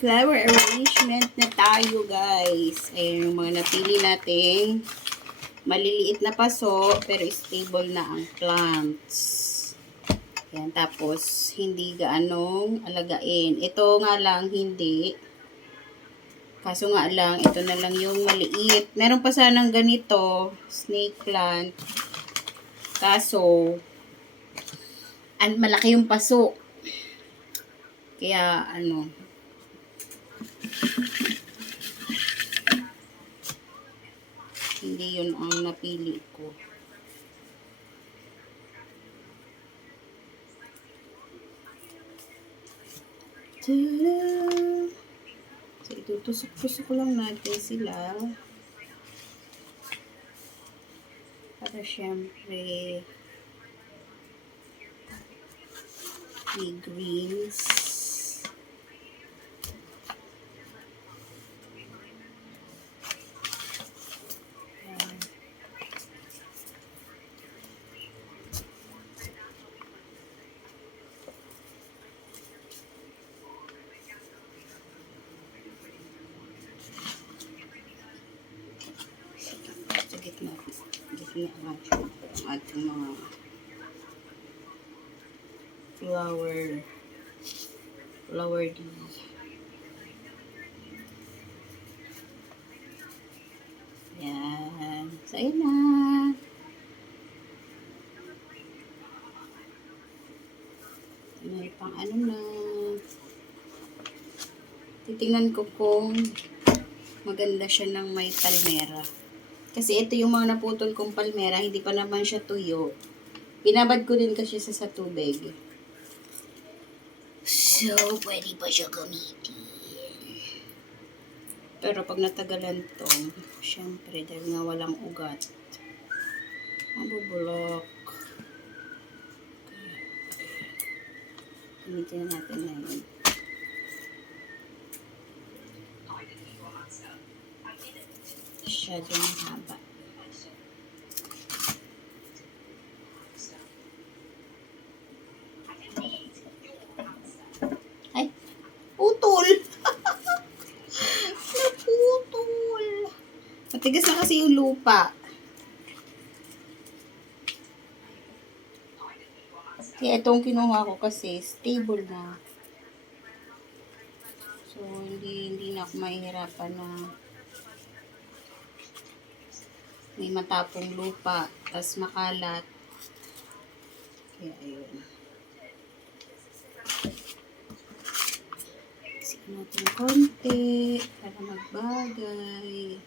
flower arrangement na tayo, guys. Ayan yung mga napili nating maliliit na paso, pero stable na ang plants. Ayan, tapos, hindi gaanong alagain. Ito nga lang, hindi. Kaso nga lang, ito na lang yung maliit. Meron pa sanang ganito, snake plant. Kaso, an malaki yung paso. Kaya, ano, hindi yun ang napili ko. Tada! So, itutusok-tusok lang natin sila. Para syempre, may greens. Ayan. sa gitna, nga siya ang ating mga flower flower D. Yan. So, ayun na. May pang ano na. Titingnan ko kung maganda siya ng may palmera. Kasi ito yung mga naputol kong palmera, hindi pa naman siya tuyo. Binabad ko din kasi sa, sa tubig. So, pwede pa siya gamitin. Pero pag natagalan to, syempre, dahil nga walang ugat, mabubulok. Gamitin na natin na yun. Masyadong haba. Ay, putol! Naputol! Matigas na kasi yung lupa. Kaya itong kinuha ko kasi stable na. So, hindi, hindi na ako mahihirapan na may matapong lupa, tas makalat. Kaya ayun. Sige natin konti para magbagay.